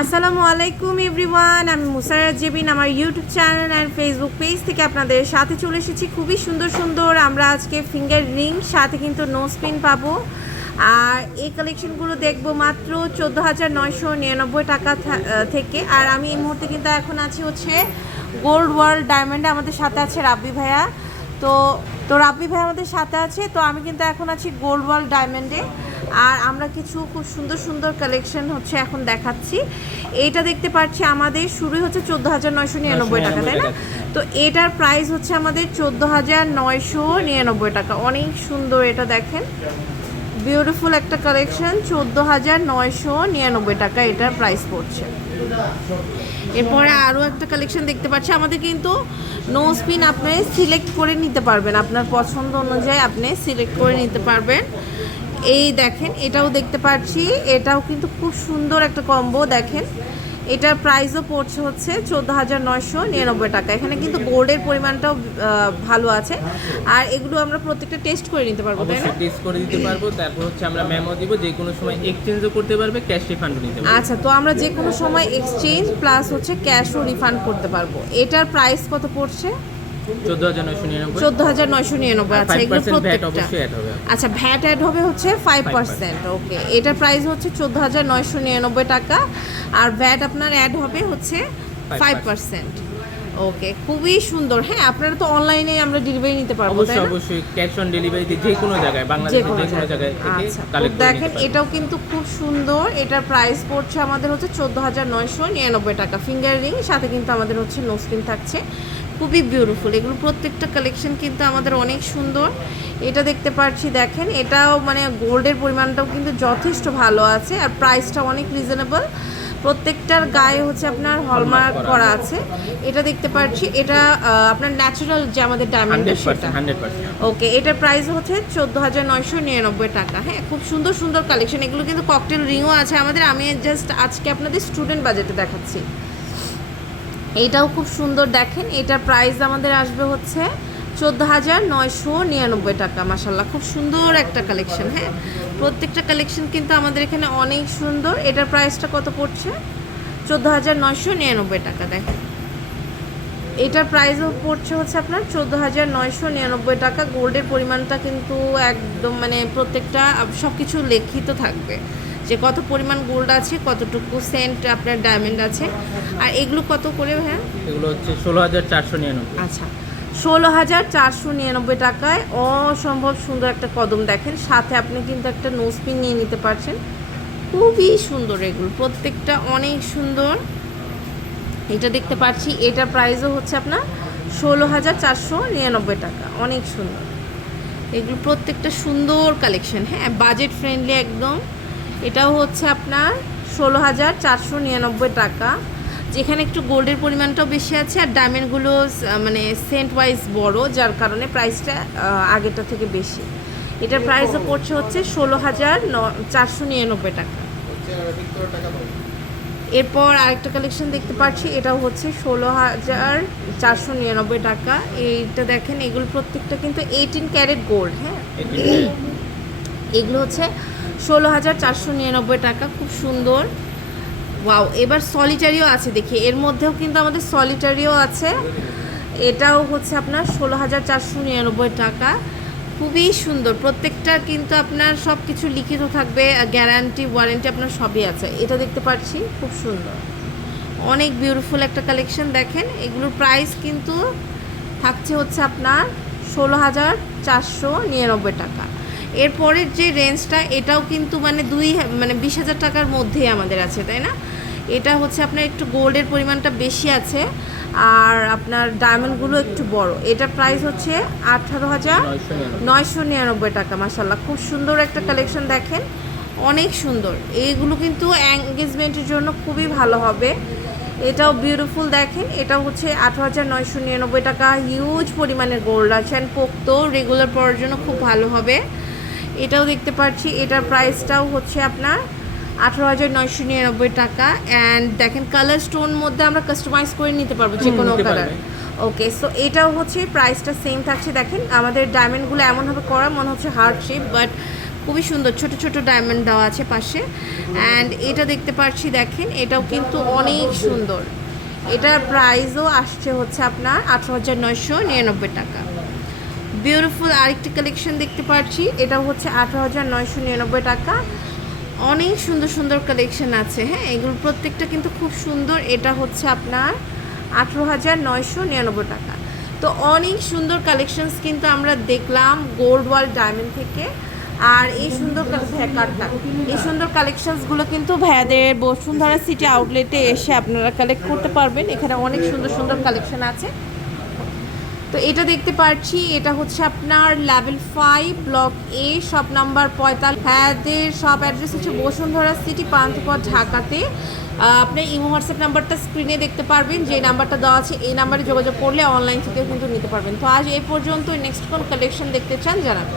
আসসালামু আলাইকুম এভরিওয়ান, আমি মুসারাত জেবিন, আমার YouTube channel and Facebook page থেকে আপনাদের সাথে চলে এসেছি। খুবই সুন্দর সুন্দর আমরা আজকে ফিঙ্গার রিং সাথে কিন্তু নোজ পিন পাবো। আর এই কালেকশনগুলো দেখব মাত্র চোদ্দ হাজার নয়শো নিরানব্বই টাকা থেকে। আর আমি এই মুহূর্তে কিন্তু এখন আছি হচ্ছে গোল্ড ওয়ার্ল্ড ডায়মন্ডে আমাদের সাথে আছে রাব্বি ভাইয়া। তো তো রাব্বি ভাই আমাদের সাথে আছে তো আমি কিন্তু এখন আছি গোল্ড ওয়াল ডায়মন্ডে আর আমরা কিছু খুব সুন্দর সুন্দর কালেকশন হচ্ছে এখন দেখাচ্ছি। এইটা দেখতে পাচ্ছি আমাদের শুরুই হচ্ছে চোদ্দ হাজার নয়শো নিরানব্বই টাকা তাই না? তো এটার প্রাইস হচ্ছে আমাদের চোদ্দ হাজার নয়শো নিরানব্বই টাকা। অনেক সুন্দর এটা দেখেন। বিউটিফুল একটা কালেকশন চোদ্দ হাজার নয়শো নিরানব্বই টাকা এটার প্রাইস পড়ছে। এরপরে আরও একটা কালেকশন দেখতে পাচ্ছি। আমাদের কিন্তু নো স্পিন আপনি সিলেক্ট করে নিতে পারবেন। আপনার পছন্দ অনুযায়ী আপনি সিলেক্ট করে নিতে পারবেন। এই দেখেন, এটাও দেখতে পাচ্ছি। এটাও কিন্তু খুব সুন্দর একটা কম্বো দেখেন। এটার প্রাইসও পড়ছে হচ্ছে চোদ্দ হাজার নয়শো নিরানব্বই টাকা। এখানে কিন্তু গোল্ডের পরিমাণটাও ভালো আছে। আর এগুলো আমরা প্রত্যেকটা টেস্ট করে নিতে পারব তাই না? টেস্ট করে দিতে পারব। তারপর হচ্ছে আমরা মেমো দিব যে কোনো সময় এক্সচেঞ্জও করতে পারবে ক্যাশ রিফান্ডও নিতে পারবে। আচ্ছা তো আমরা যে কোনো সময় এক্সচেঞ্জ প্লাস হচ্ছে ক্যাশও রিফান্ড করতে পারব। এটার প্রাইস কত পড়ছে? চোদ্দ হাজার নয়শো নিরানব্বই। আচ্ছা এগুলো ভ্যাট প্রত্যেকটা। অ্যাড হবে। আচ্ছা ভ্যাট অ্যাড হবে হচ্ছে ফাইভ পার্সেন্ট ওকে এটার প্রাইস হচ্ছে চোদ্দ হাজার নয়শো নিরানব্বই টাকা আর ভ্যাট আপনার অ্যাড হবে হচ্ছে ফাইভ পার্সেন্ট ওকে খুবই সুন্দর। হ্যাঁ আপনারা তো অনলাইনে আমরা ডেলিভারি নিতে পারব তাই অবশ্যই না? অবশ্যই। ক্যাশ অন ডেলিভারিতে যে কোনো জায়গায় বাংলাদেশের যে কোনো জায়গায়। থেকে আচ্ছা কালেক্ট দেখেন এটাও কিন্তু খুব সুন্দর। এটার প্রাইস পড়ছে আমাদের হচ্ছে চোদ্দ হাজার নয়শো নিরানব্বই টাকা। ফিঙ্গার রিং সাথে কিন্তু আমাদের হচ্ছে নোস্পিন থাকছে। খুবই বিউটিফুল এগুলো প্রত্যেকটা কালেকশন কিন্তু আমাদের অনেক সুন্দর। এটা দেখতে পাচ্ছি দেখেন এটাও মানে গোল্ডের পরিমাণটাও কিন্তু যথেষ্ট ভালো আছে আর প্রাইসটা অনেক রিজনেবল প্রত্যেকটার গায়ে হচ্ছে আপনার হলমার্ক করা আছে। এটা দেখতে পাচ্ছি এটা আপনার ন্যাচারাল যে আমাদের ডায়মন্ড সেটা। ওকে এটার প্রাইস হচ্ছে চোদ্দ হাজার নয়শো নিরানব্বই টাকা। হ্যাঁ খুব সুন্দর সুন্দর কালেকশন এগুলো কিন্তু ককটেল রিংও আছে আমাদের। আমি জাস্ট আজকে আপনাদের স্টুডেন্ট বাজেটে দেখাচ্ছি। এইটাও খুব সুন্দর দেখেন। এটার প্রাইস আমাদের আসবে হচ্ছে চোদ্দ হাজার নয়শো নিরানব্বই টাকা মাসাল্লাহ খুব সুন্দর একটা কালেকশন হ্যাঁ? প্রত্যেকটা কালেকশন কিন্তু আমাদের এখানে অনেক সুন্দর। এটার প্রাইসটা কত পড়ছে? চোদ্দ হাজার নয়শো নিরানব্বই টাকা, দেখেন। এটার প্রাইসও পড়ছে হচ্ছে আপনার চোদ্দ হাজার নয়শো নিরানব্বই টাকা। গোল্ডের পরিমাণটা কিন্তু একদম মানে প্রত্যেকটা সব কিছু লিখিত থাকবে। যে কত পরিমাণ গোল্ড আছে কতটুকু সেন্ট আপনার ডায়মন্ড আছে। আর এগুলো কত করে হ্যাঁ এগুলো হচ্ছে ষোলো হাজার চারশো নিরানব্বই। আচ্ছা ষোলো হাজার চারশো নিরানব্বই টাকায় অসম্ভব সুন্দর একটা কদম দেখেন। সাথে আপনি কিন্তু একটা নোজপিন নিয়ে নিতে পারছেন। খুবই সুন্দর এগুলো প্রত্যেকটা অনেক সুন্দর। এটা দেখতে পাচ্ছি এটার প্রাইসও হচ্ছে আপনার ষোলো হাজার চারশো নিরানব্বই টাকা অনেক সুন্দর। এগুলো প্রত্যেকটা সুন্দর কালেকশন হ্যাঁ বাজেট ফ্রেন্ডলি একদম। এটাও হচ্ছে আপনার ষোলো হাজার চারশো নিরানব্বই টাকা। যেখানে একটু গোল্ডের পরিমাণটাও বেশি আছে আর ডায়মন্ডগুলো মানে সেন্ট ওয়াইজ বড় যার কারণে প্রাইসটা আগেরটা থেকে বেশি। এটার প্রাইসও পড়ছে হচ্ছে ষোলো হাজার ন চারশো নিরানব্বই টাকা। এরপর আরেকটা কালেকশন দেখতে পাচ্ছি এটাও হচ্ছে ষোলো হাজার চারশো নিরানব্বই টাকা। এইটা দেখেন এগুলো প্রত্যেকটা কিন্তু এইটিন ক্যারেট গোল্ড হ্যাঁ? এগুলো হচ্ছে ষোলো হাজার চারশো নিরানব্বই টাকা, খুব সুন্দর। ওয়াও, এবার সলিটারিও আছে, দেখি। এর মধ্যেও কিন্তু আমাদের সলিটারিও আছে। এটাও হচ্ছে আপনার ষোলো হাজার চারশো নিরানব্বই টাকা। খুবই সুন্দর। প্রত্যেকটা কিন্তু আপনার সব কিছু লিখিত থাকবে গ্যারান্টি ওয়ারেন্টি আপনার সবই আছে। এটা দেখতে পাচ্ছি, খুব সুন্দর। অনেক বিউটিফুল একটা কালেকশন দেখেন। এগুলোর প্রাইস কিন্তু থাকছে হচ্ছে আপনার ষোলো হাজার চারশো নিরানব্বই টাকা। এরপরের যে রেঞ্জটা এটাও কিন্তু মানে দুই মানে বিশ হাজার টাকার মধ্যেই আমাদের আছে, তাই না? এটা হচ্ছে আপনার একটু গোল্ডের পরিমাণটা বেশি আছে, আর আপনার ডায়মন্ডগুলো একটু বড়। এটা প্রাইস হচ্ছে আঠারো হাজার নয়শো নিরানব্বই টাকা মাসাল্লাহ খুব সুন্দর একটা কালেকশন দেখেন, অনেক সুন্দর। এইগুলো কিন্তু এঙ্গেজমেন্টের জন্য খুবই ভালো হবে। এটাও বিউটিফুল দেখেন এটা হচ্ছে আঠারো হাজার নয়শো নিরানব্বই টাকা। হিউজ পরিমাণের গোল্ড আছে অ্যান্ড পোক্ত রেগুলার পরার জন্য খুব ভালো হবে। এটাও দেখতে পাচ্ছি এটার প্রাইসটাও হচ্ছে আপনার আঠারো হাজার নয়শো নিরানব্বই টাকা। অ্যান্ড দেখেন কালার স্টোন মধ্যে আমরা কাস্টমাইজ করে নিতে পারব যে কোনো কালার ওকে সো এটাও হচ্ছে প্রাইসটা সেম থাকছে। দেখেন আমাদের ডায়মন্ডগুলো এমনভাবে করা মনে হচ্ছে হার্ড শেপ বাট খুবই সুন্দর। ছোট ছোট ডায়মন্ড দেওয়া আছে পাশে। অ্যান্ড এটা দেখতে পাচ্ছি দেখেন এটাও কিন্তু অনেক সুন্দর। এটার প্রাইসও আসছে হচ্ছে আপনার আঠারো হাজার নয়শো নিরানব্বই টাকা। বিউটিফুল আরেকটি কালেকশন দেখতে পাচ্ছি। এটা হচ্ছে আঠারো হাজার নয়শো নিরানব্বই টাকা। অনেক সুন্দর সুন্দর কালেকশন আছে হ্যাঁ? এগুলো প্রত্যেকটা কিন্তু খুব সুন্দর। এটা হচ্ছে আপনার আঠেরো হাজার নয়শো নিরানব্বই টাকা। তো অনেক সুন্দর কালেকশনস কিন্তু আমরা দেখলাম গোল্ড ওয়াল ডায়মন্ড থেকে। আর এই সুন্দর এই সুন্দর কালেকশনসগুলো কিন্তু ভাইয়াদের বসুন্ধরা সিটি আউটলেটে এসে আপনারা কালেক্ট করতে পারবেন। এখানে অনেক সুন্দর সুন্দর কালেকশন আছে। তো এটা দেখতে পাচ্ছি এটা হচ্ছে আপনার level five block A shop number পঁয়তাল্লিশ। হ্যাঁদের শপ অ্যাড্রেস হচ্ছে বসুন্ধরা সিটি পান্থপথ, ঢাকাতে। আপনার আপনি ইমো হোয়াটসঅ্যাপ নাম্বারটা স্ক্রিনে দেখতে পারবেন, যে নাম্বারটা দেওয়া আছে, এই নাম্বারে যোগাযোগ করলে অনলাইন থেকেও কিন্তু নিতে পারবেন। তো আজ এই পর্যন্ত নেক্সট কোন কালেকশন দেখতে চান জানাবেন।